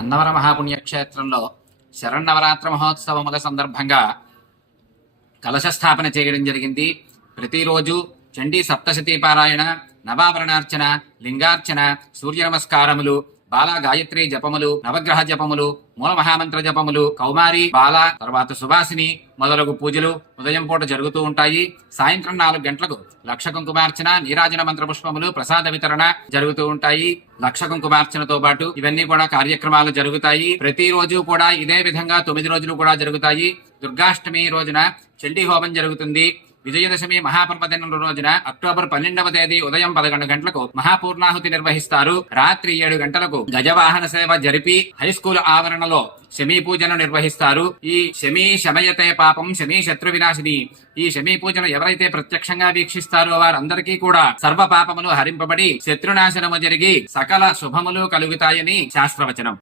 అన్నవర మహాపుణ్యక్షేత్రంలో శరన్నవరాత్రి మహోత్సవముల సందర్భంగా కలశ స్థాపన చేయడం జరిగింది. ప్రతిరోజు చండీ సప్తశతీ పారాయణ, నవాభరణార్చన, లింగార్చన, సూర్య నమస్కారములు, బాలా గాయత్రి జపములు, నవగ్రహ జపములు, మూల మహామంత్ర జపములు, కౌమారి, బాల, తర్వాత సువాసిని మొదలగు పూజలు ఉదయం పూట జరుగుతూ ఉంటాయి. సాయంత్రం 4 గంటలకు లక్ష కుంకుమార్చన, నీరాజన మంత్ర పుష్పములు, ప్రసాద వితరణ జరుగుతూ ఉంటాయి. లక్ష కుంకుమార్చనతో పాటు ఇవన్నీ కూడా కార్యక్రమాలు జరుగుతాయి. ప్రతిరోజు కూడా ఇదే విధంగా 9 రోజులు కూడా జరుగుతాయి. దుర్గాష్టమి రోజున చండీ హోమం జరుగుతుంది. విజయదశమి మహాపర్వదినం రోజున అక్టోబర్ 12వ తేదీ ఉదయం 11 గంటలకు మహాపూర్ణాహుతి నిర్వహిస్తారు. రాత్రి 7 గంటలకు గజవాహన సేవ జరిపి హైస్కూల్ ఆవరణలో శమీ పూజను నిర్వహిస్తారు. ఈ శమీ శమయతే పాపం శమీ శత్రు వినాశిని, ఈ శమీ పూజను ఎవరైతే ప్రత్యక్షంగా వీక్షిస్తారో వారందరికీ కూడా సర్వ పాపములు హరింపబడి శత్రునాశనము జరిగి సకల శుభములు కలుగుతాయని శాస్త్రవచనం.